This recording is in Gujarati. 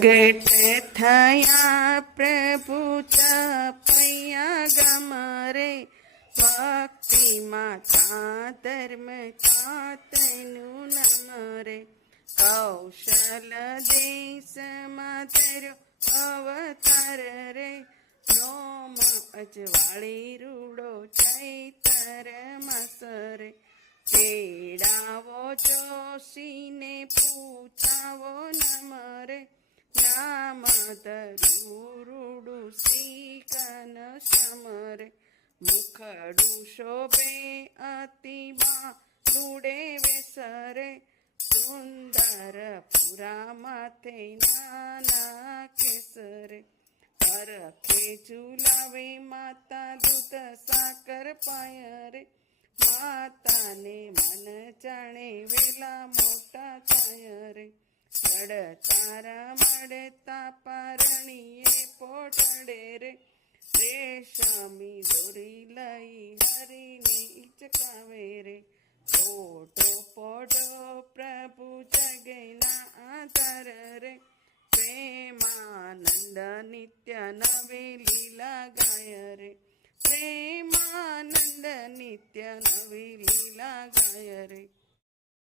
પ્રગટ થયા પ્રભુ ચપૈયા ગમ રે, ભક્તિમાં તા ધર્મ તાતનું નમ રે. કૌશલ દેશમાં ધર્યો અવતાર રે, નોમ અજવાળી રૂડો ચૈતર મસરે. તેડાવો જોશીને પૂછાવો નમ રે, નામ ધરુડું શ્રીકન સમરે. મુખડું શોભે અતિ બાલુડે વેસરે, સુંદર પુરા માથે નાના કેસરે. પરખે ઝુલાવે માતા દૂધ સાકર પાય રે, માતાને મન જાણે વેલા મોટા થાય રે. ચડતારા મળતા પારણીએ પોટડે રે, રેશમી દોરી લઈ હરીને ઈચકાવે રે. પોટો પોટો પ્રભુ જગના આધાર રે, પ્રેમાનંદ નિત્ય નવે લીલા ગાય રે. પ્રેમાનંદ નિત્ય નવી લીલા ગાય રે.